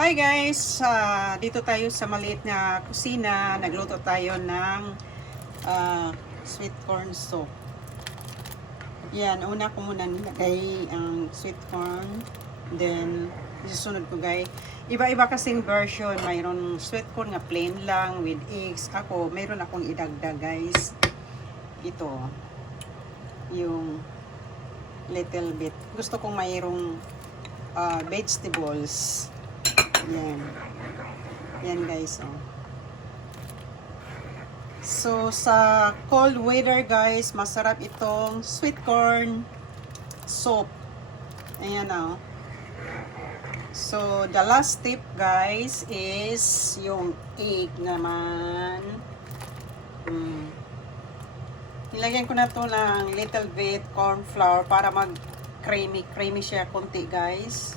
Hi guys! Dito tayo sa maliit na kusina. Nagluto tayo ng sweet corn soup. Yan, una ko muna nilagay ang sweet corn. Then, isusunod ko guys. Iba-iba kasing version. Mayroon sweet corn nga plain lang with eggs. Ako, mayroon akong idagdag guys. Ito. Yung little bit. Gusto kong mayroong vegetables. Yan. Yan guys, oh. So, sa cold weather guys, masarap itong sweet corn soup. Ayan, oh. So, the last tip guys is yung egg naman. Nilagyan ko na to ng little bit corn flour para mag creamy siya konti guys.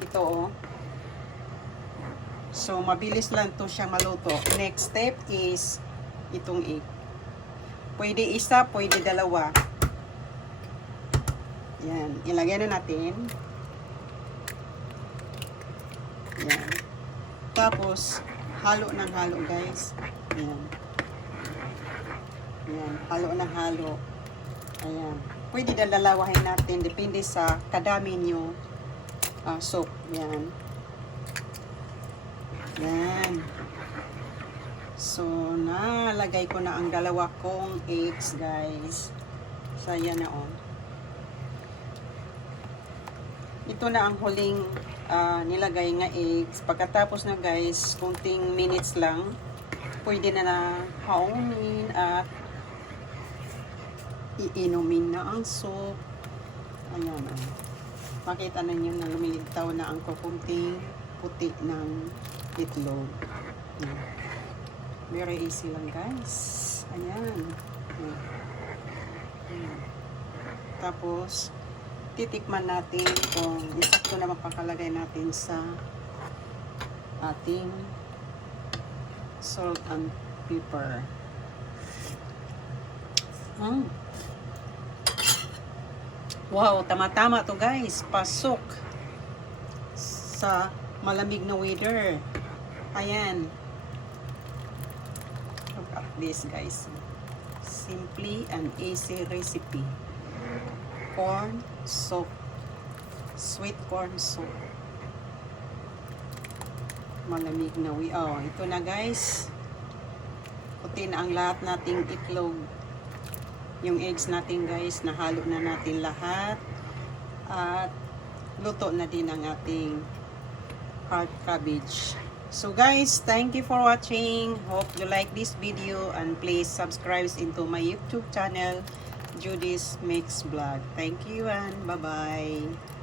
Ito, oh. So, mabilis lang to siyang maluto. Next step is itong egg. Pwede isa, pwede dalawa. Yan. Ilagay na natin. Yan. Tapos, halo ng halo, guys. Yan. Yan. Halo ng halo. Ayan. Pwede dalawahin natin. Depende sa kadami nyo soup. Yan. Yan. So, nalagay ko na ang dalawa kong eggs, guys. So, yan na, oh. Ito na ang huling nilagay nga eggs. Pagkatapos na, guys, kunting minutes lang, pwede na haunin at iinumin na ang soup. Ayan, oh. Makita na nyo na lumilitaw na ang kukunting puti ng itlog. Very easy lang guys. Ayan. Tapos titikman natin kung isakto na mapakalagay natin sa ating salt and pepper. Wow, tama-tama to guys. Pasok sa malamig na weather. Ayan. Look at this guys. Simply and easy recipe. Corn soup. Sweet corn soup. Malamig na oh, ito na guys. Puti na ang lahat nating itlog. Yung eggs natin guys, nahalo na natin lahat. At luto na din ang ating heart cabbage. So guys, thank you for watching. Hope you like this video and please subscribe into my YouTube channel, Judy's Mix Vlog. Thank you and bye-bye.